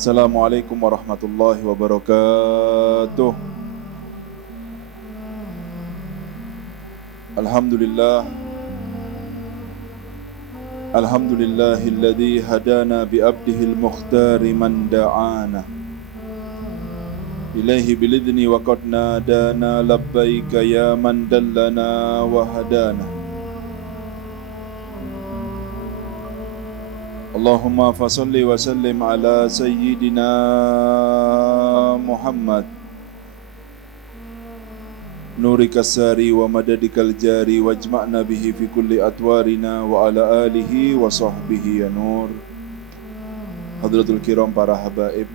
Assalamualaikum warahmatullahi wabarakatuh. Alhamdulillah. Alhamdulillahilladzi hadana bi'abdihil mukhtari man da'ana ilaihi bilidni wa qad nadana labbaika ya man dallana wa hadana. Allahumma fasalli wa sallim ala sayyidina Muhammad nurika sari wa madadikal jari wajma'na bihi fi kulli atwarina wa ala alihi wa sahbihi ya nur. Hadratul kiram, para habaib,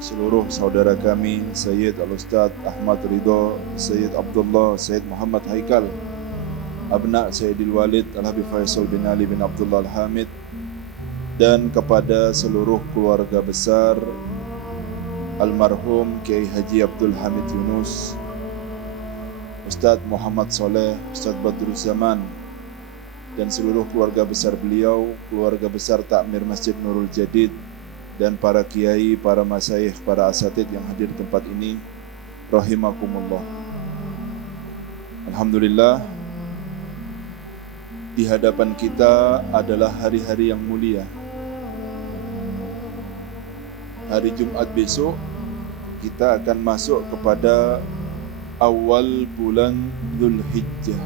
seluruh saudara kami, Sayyid Al-Ustadz Ahmad Ridho, Sayyid Abdullah, Sayyid Muhammad Haikal, abna Sayyidil Walid Al-Habib Faisal bin Ali bin Abdullah Al-Hamid, dan kepada seluruh keluarga besar almarhum Kiai Haji Abdul Hamid Yunus, Ustadz Muhammad Soleh, Ustadz Badruzzaman, dan seluruh keluarga besar beliau, keluarga besar Takmir Masjid Nurul Jadid, dan para kiai, para masyayikh, para asatidz yang hadir di tempat ini, rahimakumullah. Alhamdulillah, di hadapan kita adalah hari-hari yang mulia. Hari Jumat besok kita akan masuk kepada awal bulan Dzulhijjah.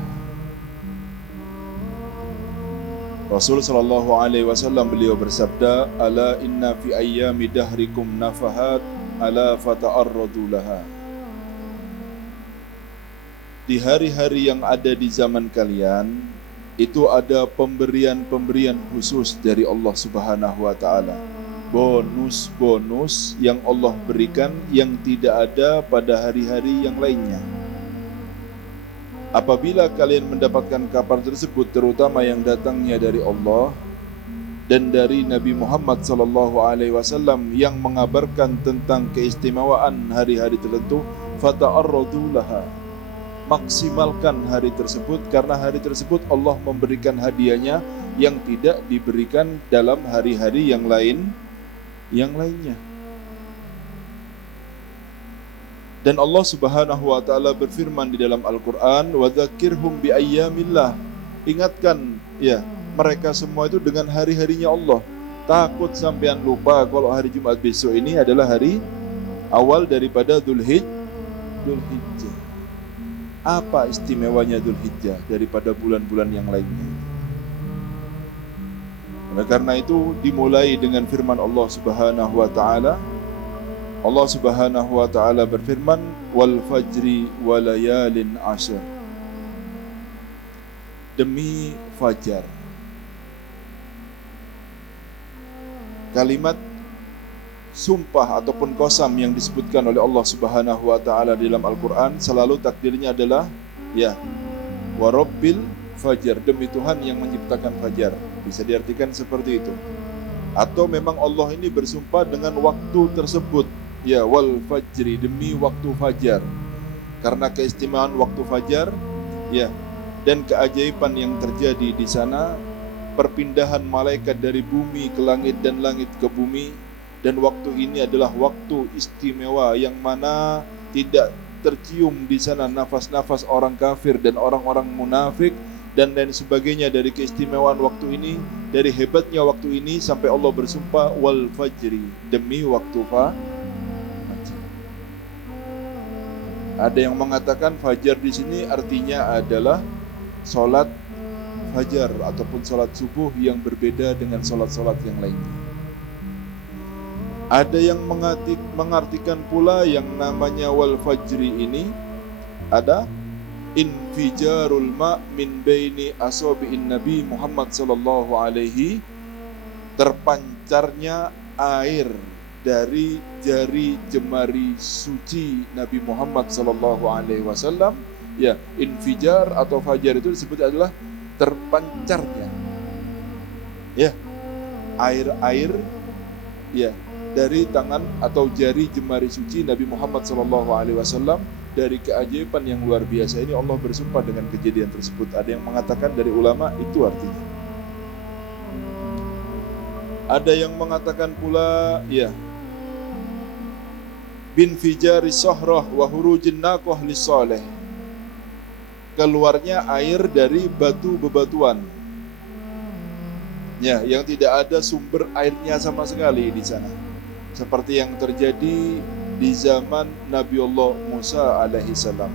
Rasul sallallahu alaihi wasallam beliau bersabda, "Ala inna fi ayyami dahrikum nafahat, ala fata'arradu laha." Di hari-hari yang ada di zaman kalian itu ada pemberian-pemberian khusus dari Allah Subhanahu wa taala. Bonus-bonus yang Allah berikan yang tidak ada pada hari-hari yang lainnya. Apabila kalian mendapatkan kabar tersebut, terutama yang datangnya dari Allah dan dari Nabi Muhammad SAW yang mengabarkan tentang keistimewaan hari-hari tertentu, fata'arradu laha, maksimalkan hari tersebut, karena hari tersebut Allah memberikan hadiahnya yang tidak diberikan dalam hari-hari yang lainnya. Dan Allah Subhanahu wa taala berfirman di dalam Al-Qur'an, "Wa dzakirhum bi ayyamillah." Ingatkan ya mereka semua itu dengan hari-harinya Allah. Takut sampean lupa kalau hari Jumat besok ini adalah hari awal daripada Dzulhijjah. Apa istimewanya Dzulhijjah daripada bulan-bulan yang lainnya? Oleh karena itu dimulai dengan firman Allah Subhanahu wa taala. Allah Subhanahu wa taala berfirman, "Wal fajri wa layalin ashr." Demi fajar. Kalimat sumpah ataupun qasam yang disebutkan oleh Allah Subhanahu wa taala dalam Al-Qur'an selalu takdirnya adalah ya wa rabbil fajar, demi Tuhan yang menciptakan fajar. Bisa diartikan seperti itu. Atau memang Allah ini bersumpah dengan waktu tersebut, ya wal fajri, demi waktu fajar. Karena keistimewaan waktu fajar, ya, dan keajaiban yang terjadi di sana, perpindahan malaikat dari bumi ke langit dan langit ke bumi, dan waktu ini adalah waktu istimewa yang mana tidak tercium di sana nafas-nafas orang kafir dan orang-orang munafik dan lain sebagainya dari keistimewaan waktu ini, dari hebatnya waktu ini, sampai Allah bersumpah wal fajri, demi waktu fajar. Ada yang mengatakan fajar di sini artinya adalah salat fajar ataupun salat subuh yang berbeda dengan salat-salat yang lainnya. Ada yang mengartikan pula yang namanya wal fajri ini ada infijarul ma' min baini asabi'in Nabi Muhammad sallallahu alaihi, terpancarnya air dari jari jemari suci Nabi Muhammad sallallahu alaihi wasallam. Ya, infijar atau fajar itu disebut adalah terpancarnya ya air-air ya dari tangan atau jari jemari suci Nabi Muhammad sallallahu alaihi wasallam. Dari keajaiban yang luar biasa ini Allah bersumpah dengan kejadian tersebut. Ada yang mengatakan dari ulama itu artinya. Ada yang mengatakan pula ya bin fijari sahrah wa hurujin naqah lisoleh, keluarnya air dari batu bebatuan, ya, yang tidak ada sumber airnya sama sekali di sana, seperti yang terjadi di zaman Nabiullah Musa alaihi salam.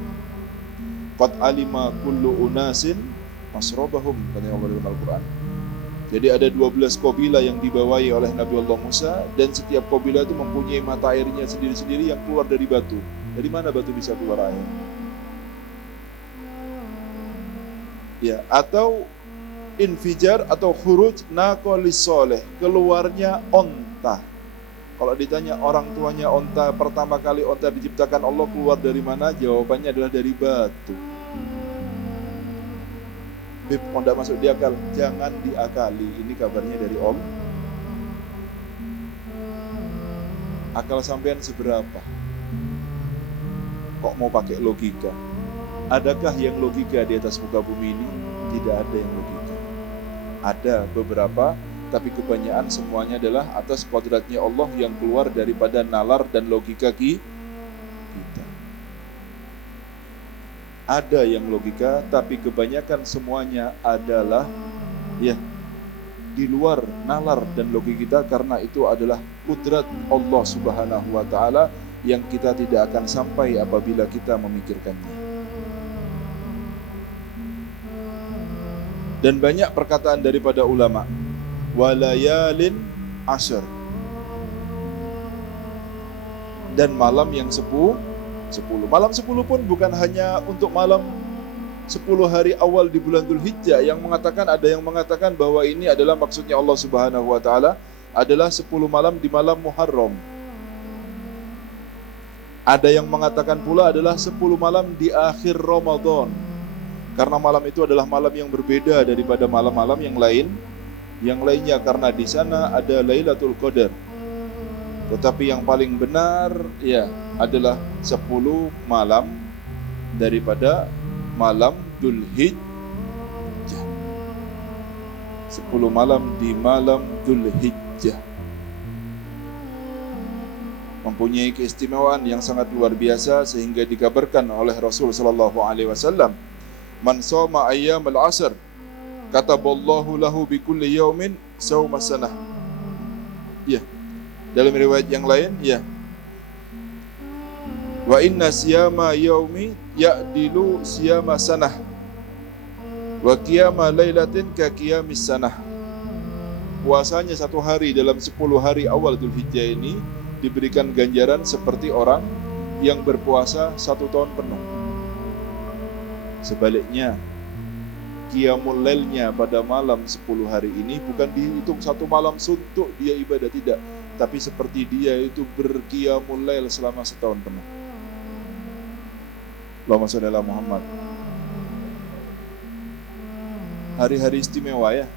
Qad alima kullu unasin masrabahum, katanya Allah dalam Al-Quran. Jadi ada 12 kabilah yang dibawahi oleh Nabiullah Musa, dan setiap kabilah itu mempunyai mata airnya sendiri-sendiri yang keluar dari batu. Dari mana batu bisa keluar air? Ya, atau infijar atau khuruj naqalis soleh, keluarnya onta. Kalau ditanya orang tuanya onta, pertama kali onta diciptakan Allah keluar dari mana? Jawabannya adalah dari batu. Bib, tidak masuk di akal, jangan diakali. Ini kabarnya dari Om. Akal sampean seberapa? Kok mau pakai logika? Adakah yang logika di atas muka bumi ini? Tidak ada yang logika. Ada beberapa, tapi kebanyakan semuanya adalah atas kodratnya Allah yang keluar daripada nalar dan logika kita. Ada yang logika, tapi kebanyakan semuanya adalah ya di luar nalar dan logika kita, karena itu adalah kudrat Allah Subhanahu wa taala yang kita tidak akan sampai apabila kita memikirkannya. Dan banyak perkataan daripada ulama, walayalin ashr, dan malam yang 10. Malam 10 pun bukan hanya untuk malam 10 hari awal di bulan Dzulhijjah, yang mengatakan bahwa ini adalah maksudnya Allah Subhanahu wa taala adalah 10 malam di malam Muharram. Ada yang mengatakan pula adalah 10 malam di akhir Ramadan, karena malam itu adalah malam yang berbeda daripada malam-malam yang lainnya, karena di sana ada Lailatul Qadar. Tetapi yang paling benar ya adalah 10 malam daripada malam Dzulhijjah. 10 malam di malam Dzulhijjah mempunyai keistimewaan yang sangat luar biasa, sehingga dikabarkan oleh Rasul sallallahu alaihi wasallam, man shoma ayyamal ashr kataballahu lahu bi kulli yaumin shauma sanah. Ya, dalam riwayat yang lain, ya, wa inna siyama yaumi ya'dilu siyama sanah wa qiyama lailatin ka qiyamis sanah. Puasanya 1 hari dalam 10 hari awal Dzulhijjah ini diberikan ganjaran seperti orang yang berpuasa 1 tahun penuh. Sebaliknya, qiyamul lailnya pada malam 10 hari ini bukan dihitung 1 malam suntuk dia ibadah, tidak, tapi seperti dia itu berqiyamul lail selama 1 tahun penuh. Allahumma sholli ala Muhammad. Hari-hari istimewa ya,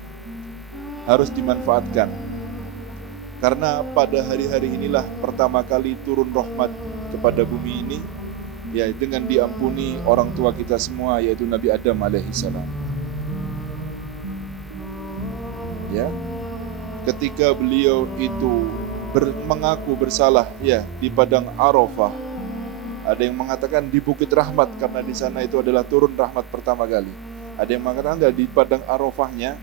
harus dimanfaatkan, karena pada hari-hari inilah pertama kali turun rahmat kepada bumi ini, ya, dengan diampuni orang tua kita semua, yaitu Nabi Adam alaihi salam. Ya, ketika beliau itu mengaku bersalah ya di padang Arafah, ada yang mengatakan di Bukit Rahmat, karena di sana itu adalah turun rahmat pertama kali. Ada yang mengatakan di padang Arafahnya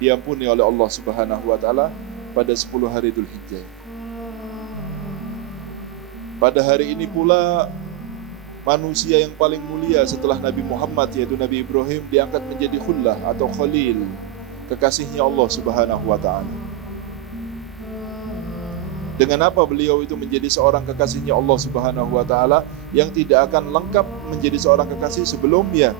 diampuni oleh Allah Subhanahu wa taala pada 10 hari Dzulhijjah. Pada hari ini pula manusia yang paling mulia setelah Nabi Muhammad, yaitu Nabi Ibrahim, diangkat menjadi khullah atau khalil, kekasihnya Allah Subhanahu wa taala. Dengan apa beliau itu menjadi seorang kekasihnya Allah Subhanahu wa taala yang tidak akan lengkap menjadi seorang kekasih sebelumnya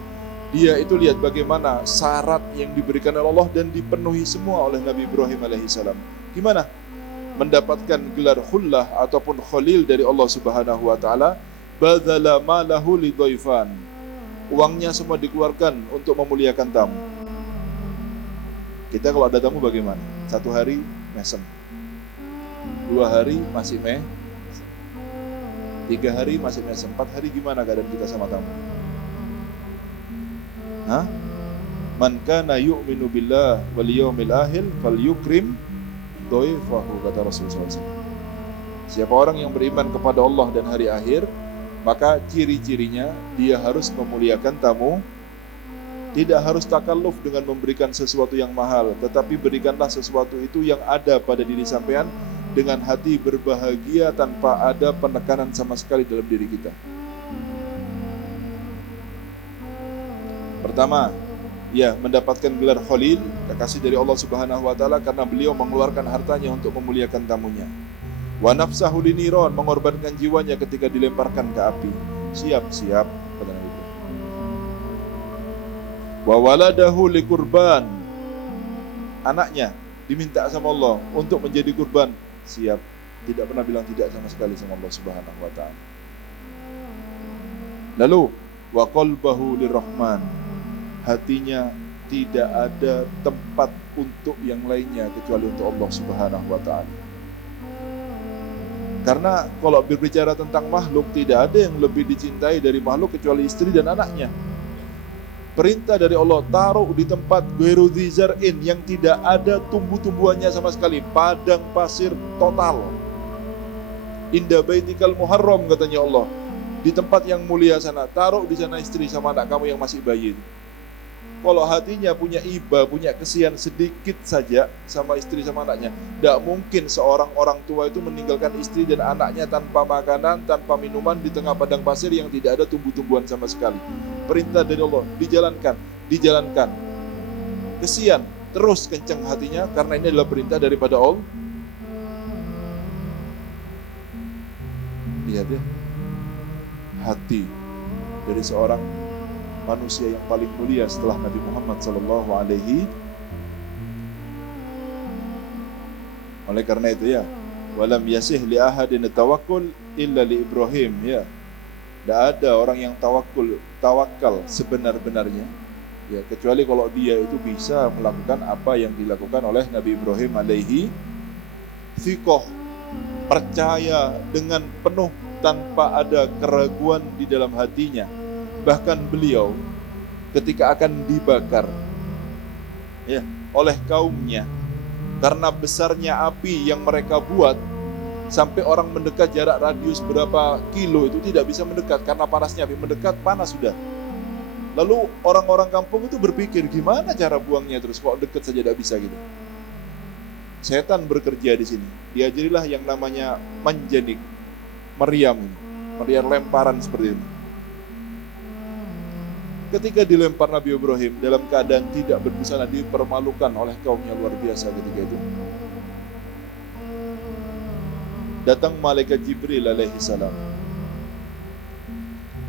dia itu lihat bagaimana syarat yang diberikan oleh Allah dan dipenuhi semua oleh Nabi Ibrahim alaihissalam. Gimana mendapatkan gelar khullah ataupun khalil dari Allah Subhanahu wa taala? Badzala malahu lidhaifan. Uangnya semua dikeluarkan untuk memuliakan tamu. Kita kalau ada tamu bagaimana? 1 hari mesem, 2 hari masih 3 hari masih mesem, 4 hari gimana keadaan kita sama tamu? Hah? Man kana yu'minu billah wal yawmil akhir falyukrim dhaifahu, kata Rasulullah SAW. Siapa orang yang beriman kepada Allah dan hari akhir, maka ciri-cirinya dia harus memuliakan tamu. Tidak harus takalluf dengan memberikan sesuatu yang mahal, tetapi berikanlah sesuatu itu yang ada pada diri sampean dengan hati berbahagia tanpa ada penekanan sama sekali dalam diri kita. Pertama, ya, mendapatkan gelar Khalil, kekasih dari Allah Subhanahu wa taala, karena beliau mengeluarkan hartanya untuk memuliakan tamunya. Wa nafsahu liniron, mengorbankan jiwanya ketika dilemparkan ke api. Siap-siap, kata Nabi. Wa waladahu likurban, anaknya diminta sama Allah untuk menjadi kurban. Siap, tidak pernah bilang tidak sama sekali sama Allah Subhanahu wa taala. Lalu wa qalbahu lirrahman, hatinya tidak ada tempat untuk yang lainnya kecuali untuk Allah Subhanahu wa taala. Karena kalau berbicara tentang makhluk, tidak ada yang lebih dicintai dari makhluk kecuali istri dan anaknya. Perintah dari Allah, taruh di tempat ghairu dzi zar'in, yang tidak ada tumbuh-tumbuhannya sama sekali, padang pasir total. Inda baitikal muharram, katanya Allah, di tempat yang mulia sana, taruh di sana istri sama anak kamu yang masih bayi. Kalau hatinya punya iba, punya kesian sedikit saja sama istri sama anaknya, tidak mungkin seorang orang tua itu meninggalkan istri dan anaknya tanpa makanan, tanpa minuman di tengah padang pasir yang tidak ada tumbuh-tumbuhan sama sekali. Perintah dari Allah, dijalankan. Kesian, terus kencang hatinya, karena ini adalah perintah daripada Allah. Lihat ya, hati dari seorang manusia yang paling mulia setelah Nabi Muhammad sallallahu alaihi. Oleh karena itu ya, walam yasih li ahadin tawakkul illa li Ibrahim, ya. Tidak ada orang yang tawakal sebenar-benarnya, ya, kecuali kalau dia itu bisa melakukan apa yang dilakukan oleh Nabi Ibrahim alaihi. Thiqah, percaya dengan penuh tanpa ada keraguan di dalam hatinya. Bahkan beliau ketika akan dibakar, ya, oleh kaumnya, karena besarnya api yang mereka buat, sampai orang mendekat jarak radius berapa kilo itu tidak bisa mendekat karena panasnya api. Mendekat panas sudah. Lalu orang-orang kampung itu berpikir, gimana cara buangnya, terus kok dekat saja tidak bisa gitu. Setan bekerja di sini. Diajarilah yang namanya manjanik, meriam lemparan seperti itu. Ketika dilempar Nabi Ibrahim dalam keadaan tidak berbusana, dipermalukan oleh kaumnya luar biasa ketika itu. Datang malaikat Jibril alaihi salam.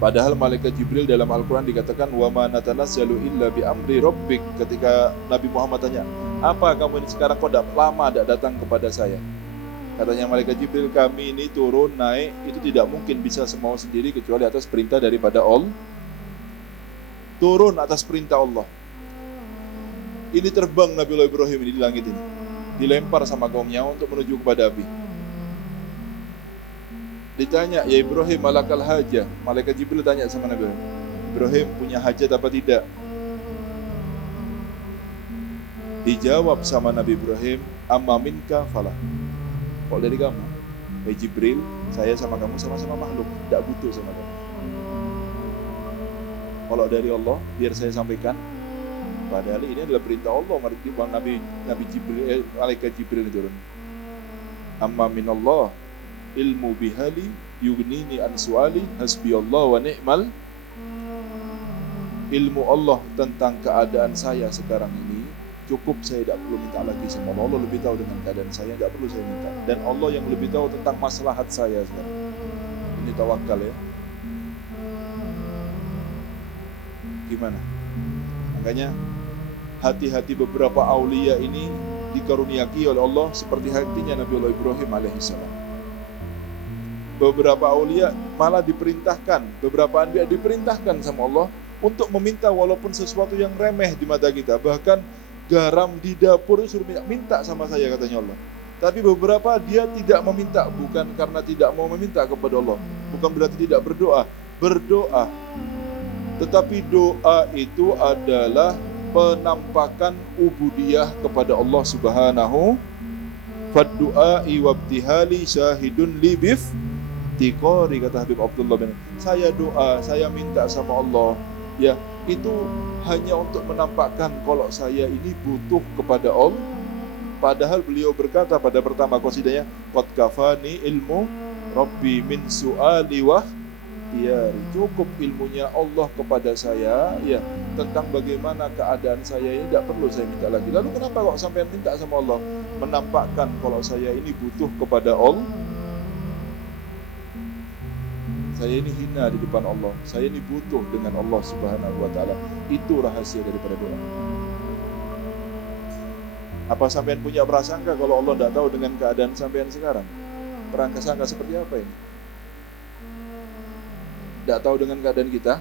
Padahal malaikat Jibril dalam Al-Quran dikatakan wa ma natanazzalu illa bi amri rabbik. Ketika Nabi Muhammad tanya, apa kamu ini sekarang kok lama tidak datang kepada saya? Katanya malaikat Jibril, kami ini turun naik itu tidak mungkin bisa semau sendiri kecuali atas perintah daripada Allah. Turun atas perintah Allah. Ini terbang Nabiullah Ibrahim ini di langit ini, dilempar sama kaumnya untuk menuju kepada api. Ditanya, ya Ibrahim, malakal hajah. Malaikat Jibril tanya sama Nabi Ibrahim, punya hajat apa tidak? Dijawab sama Nabi Ibrahim, amma minka falah. Kalau dari kamu, ya Jibril, saya sama kamu sama-sama makhluk, tidak butuh sama kamu. Kalau dari Allah, biar saya sampaikan. Padahal ini adalah perintah Allah. Nabi Jibril, malaikat Jibril turun. Amma minallah ilmu bihali yughnini an suali hasbiyallah wa ni'mal. Ilmu Allah tentang keadaan saya sekarang ini cukup, saya tidak perlu minta lagi sama Allah. Allah lebih tahu dengan keadaan saya, tidak perlu saya minta. Dan Allah yang lebih tahu tentang maslahat saya sekarang. Ini tawakal ya. Gimana? Makanya hati-hati beberapa aulia ini dikaruniai oleh Allah seperti hatinya Nabiullah Ibrahim alaihissalam. Beberapa aulia malah diperintahkan, beberapa anbiya diperintahkan sama Allah untuk meminta walaupun sesuatu yang remeh di mata kita. Bahkan garam di dapur suruh minta sama saya, katanya Allah. Tapi beberapa dia tidak meminta, bukan karena tidak mau meminta kepada Allah, bukan berarti tidak berdoa. Tetapi doa itu adalah penampakan ubudiyah kepada Allah Subhanahu Faddu'ai wabtihali syahidun li bif tiqori, kata Habib Abdullah bin. Saya doa, saya minta sama Allah, ya, itu hanya untuk menampakkan kalau saya ini butuh kepada Allah. Padahal beliau berkata pada pertama qasidahnya, qad kafani ilmu rabbi min su'ali wa ya, cukup ilmunya Allah kepada saya, ya, tentang bagaimana keadaan saya ini, tidak perlu saya minta lagi. Lalu kenapa kok sampai minta sama Allah? Menampakkan kalau saya ini butuh kepada Allah. Saya ini hina di depan Allah, saya ini butuh dengan Allah Subhanahu wa ta'ala. Itu rahasia daripada doa. Apa sampean punya prasangka kalau Allah tidak tahu dengan keadaan sampean sekarang? Prasangka seperti apa ini? Tidak tahu dengan keadaan kita?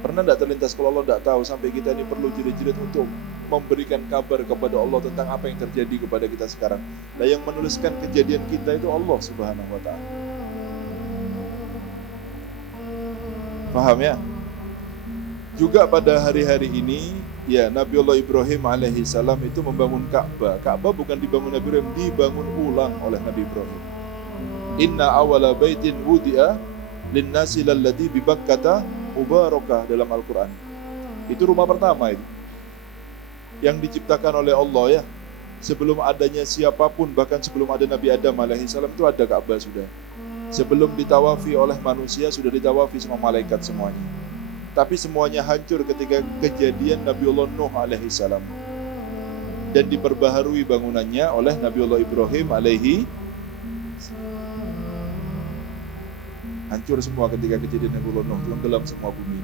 Pernah tidak terlintas kalau Allah tidak tahu sampai kita ini perlu jerit-jerit untuk memberikan kabar kepada Allah tentang apa yang terjadi kepada kita sekarang? Dan yang menuliskan kejadian kita itu Allah Subhanahu wa ta'ala. Paham ya? Juga pada hari-hari ini, ya, Nabiullah Ibrahim alaihi salam itu membangun Ka'bah. Ka'bah bukan dibangun Nabi Ibrahim, dibangun ulang oleh Nabi Ibrahim. Inna awala baitin wudi'a linnasi lalladhi bibakkata mubarakah, dalam Al-Quran. Itu rumah pertama itu yang diciptakan oleh Allah, ya. Sebelum adanya siapapun, bahkan sebelum ada Nabi Adam alaihi salam itu ada Ka'bah sudah. Sebelum ditawafi oleh manusia sudah ditawafi sama malaikat semuanya. Tapi semuanya hancur ketika kejadian Nabiullah Nuh alaihi salam. Dan diperbaharui bangunannya oleh Nabiullah Ibrahim alaihi. Hancur semua ketika kejadian Nabiullah Nuh, tenggelam semua bumi.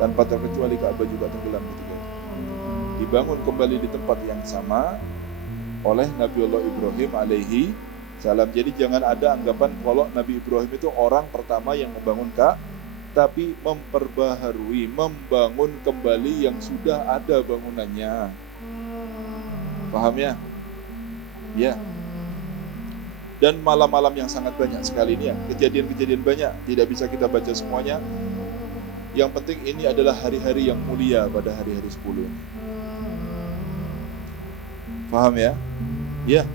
Tanpa terkecuali Ka'bah juga tenggelam ketika itu. Dibangun kembali di tempat yang sama oleh Nabiullah Ibrahim alaihi salam. Jadi jangan ada anggapan kalau Nabi Ibrahim itu orang pertama yang membangun Ka'bah, tapi memperbaharui, membangun kembali yang sudah ada bangunannya. Paham ya? Ya. Dan malam-malam yang sangat banyak sekali ini, ya, kejadian-kejadian banyak, tidak bisa kita baca semuanya. Yang penting ini adalah hari-hari yang mulia pada hari-hari 10 ini. Paham ya? Ya.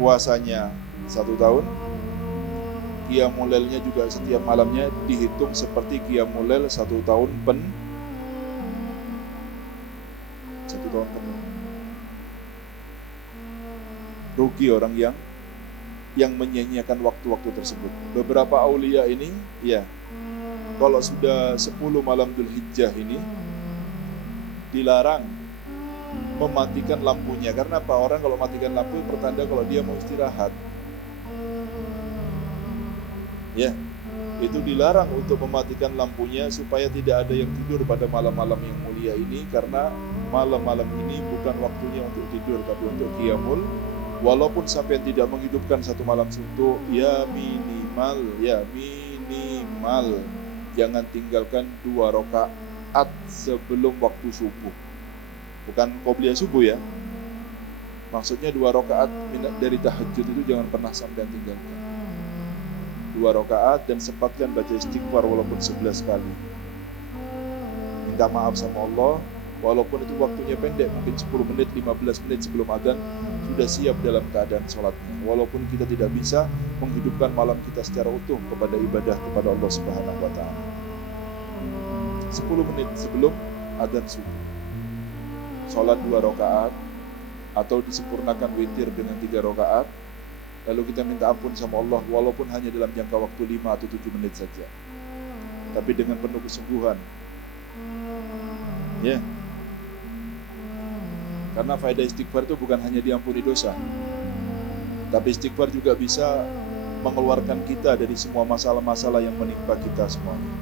Puasanya 1 tahun, Qiyamul Lailnya juga setiap malamnya dihitung seperti Qiyamul Lail 1 tahun 1 tahun penuh. Rugi orang yang menyia-nyiakan waktu-waktu tersebut. Beberapa aulia ini, ya, kalau sudah 10 malam Dzulhijjah ini dilarang mematikan lampunya. Karena apa? Orang kalau matikan lampu pertanda kalau dia mau istirahat. Ya, itu dilarang untuk mematikan lampunya supaya tidak ada yang tidur pada malam-malam yang mulia ini, karena malam-malam ini bukan waktunya untuk tidur tapi untuk qiyamul. Walaupun sampai tidak menghidupkan 1 malam suntuk, ya minimal jangan tinggalkan 2 rakaat sebelum waktu subuh. Bukan qobliyah subuh, ya. Maksudnya 2 rakaat dari tahajud itu jangan pernah sampai tinggalkan. 2 rakaat dan sempatkan baca istighfar walaupun 11 kali. Minta maaf sama Allah, walaupun itu waktunya pendek, mungkin 10 menit, 15 menit sebelum adzan, sudah siap dalam keadaan sholatnya. Walaupun kita tidak bisa menghidupkan malam kita secara utuh kepada ibadah kepada Allah Subhanahu wa ta'ala. 10 menit sebelum adzan subuh, sholat 2 rakaat, atau disempurnakan witir dengan 3 rakaat, lalu kita minta ampun sama Allah walaupun hanya dalam jangka waktu 5 atau 7 menit saja, tapi dengan penuh kesungguhan, ya. Karena faedah istighfar itu bukan hanya diampuni dosa, tapi istighfar juga bisa mengeluarkan kita dari semua masalah-masalah yang menimpa kita semuanya.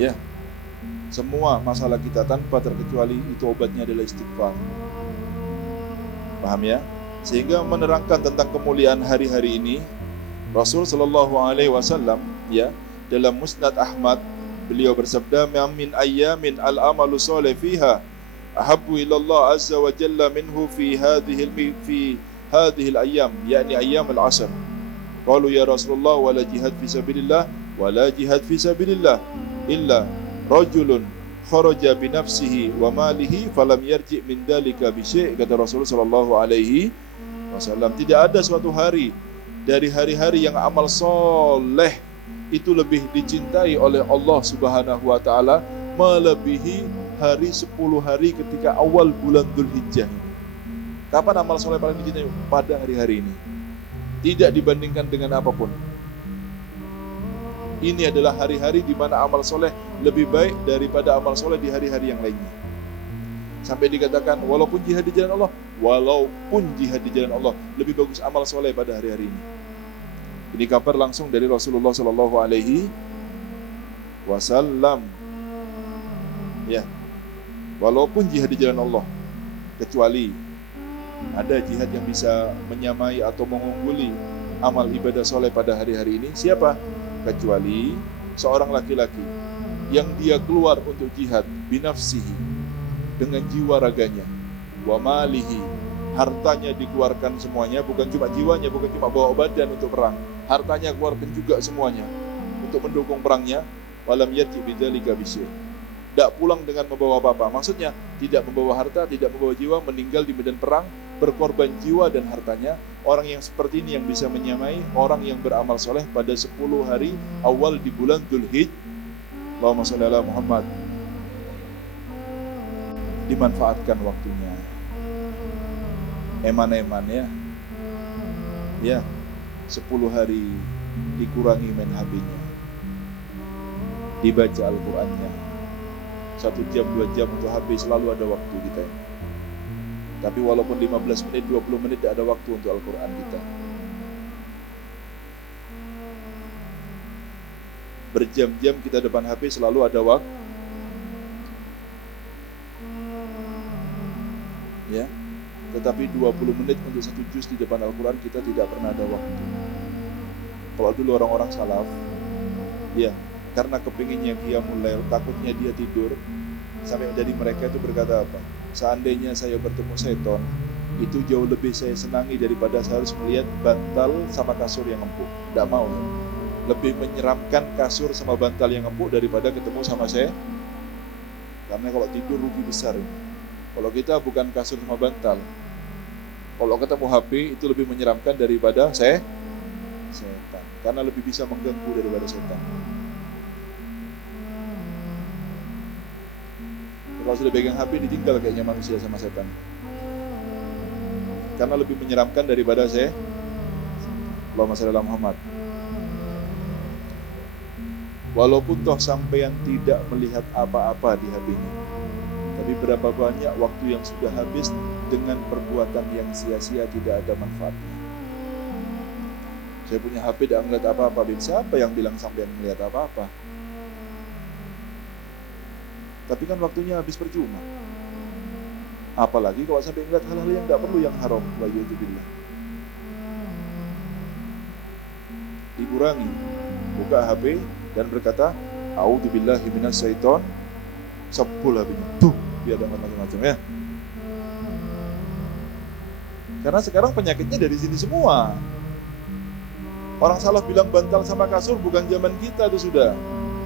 Ya, semua masalah kita tanpa terkecuali itu obatnya adalah istighfar. Paham ya? Sehingga menerangkan tentang kemuliaan hari-hari ini, Rasul sallallahu alaihi wasallam, ya, dalam Musnad Ahmad, beliau bersabda, "Min ayyamin al-amalu shalih fiha ahabbu ila Allah azza wa jalla minhu fi hadhihi al-ayyam, yakni ayyam al-'ashr." Qalu ya Rasulullah wala jihad fi sabilillah wala jihad fi sabilillah illa rajulun kharaja bi nafsihi wa malihi falam yarji min dalika bi syai', kata Rasulullah sallallahu alaihi wasallam. Tidak ada suatu hari dari hari-hari yang amal soleh itu lebih dicintai oleh Allah Subhanahu wa taala melebihi hari 10 hari ketika awal bulan Dzulhijjah. Kapan amal soleh paling dicintai? Pada hari-hari ini. Tidak dibandingkan dengan apapun. Ini adalah hari-hari di mana amal soleh lebih baik daripada amal soleh di hari-hari yang lainnya. Sampai dikatakan walaupun jihad di jalan Allah, lebih bagus amal soleh pada hari-hari ini. Ini kabar langsung dari Rasulullah Sallallahu Alaihi Wasallam. Ya, walaupun jihad di jalan Allah, kecuali ada jihad yang bisa menyamai atau mengungguli amal ibadah soleh pada hari-hari ini. Siapa? Kecuali seorang laki-laki yang dia keluar untuk jihad binafsihi, dengan jiwa raganya, wa malihi, hartanya dikeluarkan semuanya, bukan cuma jiwanya, bukan cuma bawa badan untuk perang, hartanya keluarkan juga semuanya untuk mendukung perangnya. Walam yati bidzalika bisyai', tidak pulang dengan membawa apa-apa. Maksudnya tidak membawa harta, tidak membawa jiwa, meninggal di medan perang, berkorban jiwa dan hartanya. Orang yang seperti ini yang bisa menyamai orang yang beramal soleh pada 10 hari awal di bulan Dzulhijjah. Allahumma shalli ala Muhammad. Dimanfaatkan waktunya, eman-eman ya. Ya, 10 hari dikurangi main HP-nya, dibaca Al-Qur'annya. 1 jam, 2 jam untuk HP, selalu ada waktu kita. Tapi walaupun 15 menit, 20 menit tidak ada waktu untuk Al-Quran kita. Berjam-jam kita depan HP, selalu ada waktu. Ya, tetapi 20 menit untuk 1 juz di depan Al-Quran kita tidak pernah ada waktu. Kalau dulu orang-orang salaf, ya, karena kepinginnya qiyamul lail, takutnya dia tidur, sampai dari mereka itu berkata apa? Seandainya saya bertemu setan, itu jauh lebih saya senangi daripada saya harus melihat bantal sama kasur yang empuk. Tidak mau ya. Lebih menyeramkan kasur sama bantal yang empuk daripada ketemu sama saya. Karena kalau tidur rugi besar ini. Kalau kita bukan kasur sama bantal, kalau ketemu HP itu lebih menyeramkan daripada setan. Karena lebih bisa mengganggu daripada setan. Kalau sudah pegang HP ditinggal kayaknya manusia sama setan. Karena lebih menyeramkan daripada saya. Allahumma shalli ala Muhammad. Walaupun toh sampean tidak melihat apa-apa di HP-nya, tapi berapa banyak waktu yang sudah habis dengan perbuatan yang sia-sia, tidak ada manfaatnya. Saya punya HP tidak melihat apa-apa. Siapa yang bilang sampean melihat apa-apa? Tapi kan waktunya habis percuma. Apalagi kalau sampai melihat hal-hal yang tidak perlu, yang haram. Wa yudzubillah. Dikurangi. Buka HP dan berkata, a'udzubillahi minasyaiton. Sepul HP-nya. Tuh, biar ada macam-macam ya. Karena sekarang penyakitnya dari sini semua. Orang salah bilang bantal sama kasur bukan zaman kita itu sudah.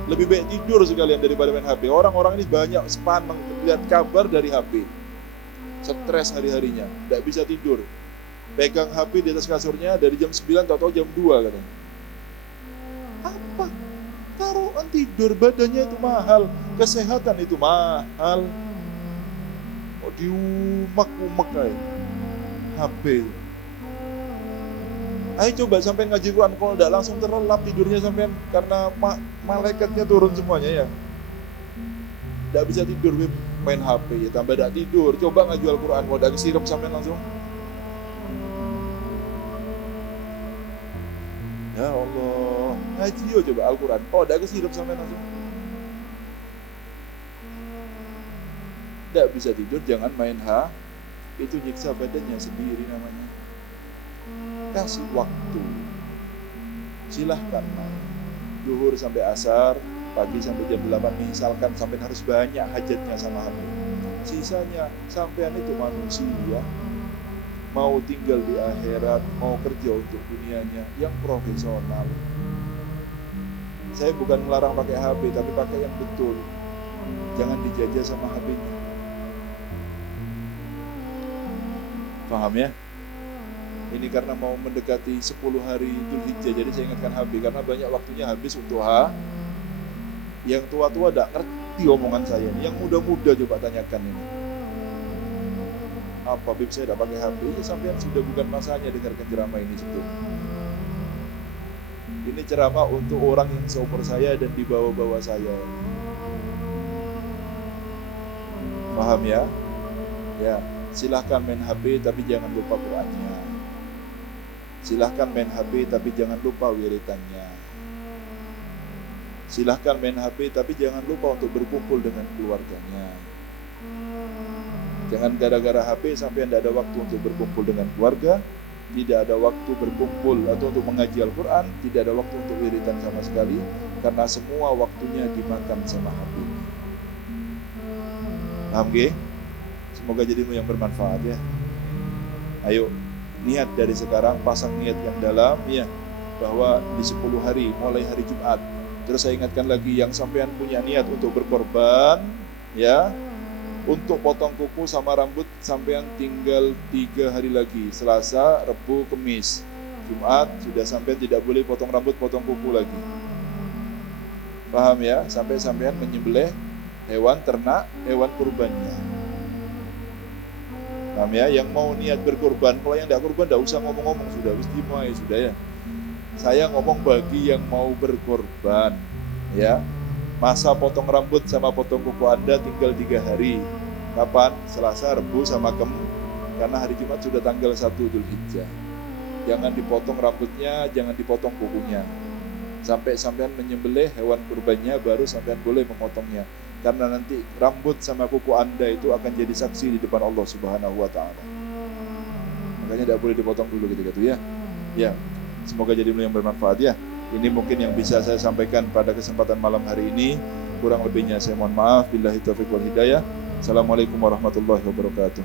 Lebih baik tidur sekalian daripada main HP. Orang-orang ini banyak spam melihat kabar dari HP. Stres hari-harinya, tidak bisa tidur. Pegang HP di atas kasurnya dari jam 9 atau jam 2 katanya. Apa? Taruhan tidur, badannya itu mahal, kesehatan itu mahal. Oh, diumak-umak kayak HP. Ayo coba sampai ngaji Quran, kalau tidak langsung terlelap tidurnya sampai karena malaikatnya turun semuanya ya. Tidak bisa tidur, main HP ya, tambah tidak tidur. Coba ngaji Al-Quran, kalau tidak kesirap sampai langsung. Ya Allah, ngaji yo coba Al-Quran, kalau tidak kesirap sampai langsung. Tidak bisa tidur, jangan main HP, itu nyiksa badannya sendiri namanya. Kasih waktu, silahkan main duhur sampai asar, pagi sampai jam 8 misalkan, sampai harus banyak hajatnya sama HP. Sisanya sampean itu manusia, mau tinggal di akhirat, mau kerja untuk dunianya yang profesional. Saya bukan melarang pakai HP, tapi pakai yang betul. Jangan dijajah sama HP-nya. Paham ya? Ini karena mau mendekati 10 hari Dzulhijjah, jadi saya ingatkan HP karena banyak waktunya habis untuk yang tua-tua tidak ngerti omongan saya. Yang muda-muda coba tanyakan ini. Apa Bib saya tidak pakai HP? Ya sampai sudah bukan masanya dengarkan ceramah ini sebetulnya. Ini ceramah untuk orang yang seumur saya dan di bawah-bawah saya. Paham ya? Ya, silahkan main HP tapi jangan lupa Qur'annya. Silahkan main HP tapi jangan lupa wiritannya. Silahkan main HP tapi jangan lupa untuk berkumpul dengan keluarganya. Jangan gara-gara HP sampai tidak ada waktu untuk berkumpul dengan keluarga, tidak ada waktu berkumpul atau untuk mengaji Al-Quran, tidak ada waktu untuk wiritan sama sekali, karena semua waktunya dimakan sama HP. Paham gak? Semoga jadimu yang bermanfaat ya. Ayo, niat dari sekarang, pasang niat yang dalam ya, bahwa di 10 hari, mulai hari Jumat. Terus saya ingatkan lagi yang sampean punya niat untuk berkorban ya, untuk potong kuku sama rambut sampean tinggal 3 hari lagi, Selasa, Rabu, Kamis. Jumat sudah sampean tidak boleh potong rambut, potong kuku lagi. Paham ya? Sampai sampean menyembelih hewan ternak, hewan kurbannya. Paham ya? Yang mau niat berkorban, kalau yang tidak kurban tidak usah ngomong-ngomong, sudah istimewa sudah ya. Saya ngomong bagi yang mau berkorban ya. Masa potong rambut sama potong kuku Anda tinggal 3 hari. Kapan? Selasa, Rabu, sama Kamis. Karena hari Jumat sudah tanggal 1 Dzulhijjah. Jangan dipotong rambutnya, jangan dipotong kukunya. Sampai sampean menyembelih hewan kurbannya, baru sampean boleh memotongnya. Karena nanti rambut sama kuku Anda itu akan jadi saksi di depan Allah Subhanahu wa Ta'ala. Makanya tidak boleh dipotong dulu ketika itu ya. Ya, semoga jadi yang bermanfaat ya. Ini mungkin yang bisa saya sampaikan pada kesempatan malam hari ini. Kurang lebihnya saya mohon maaf. Billahi taufiq wal hidayah. Assalamualaikum warahmatullahi wabarakatuh.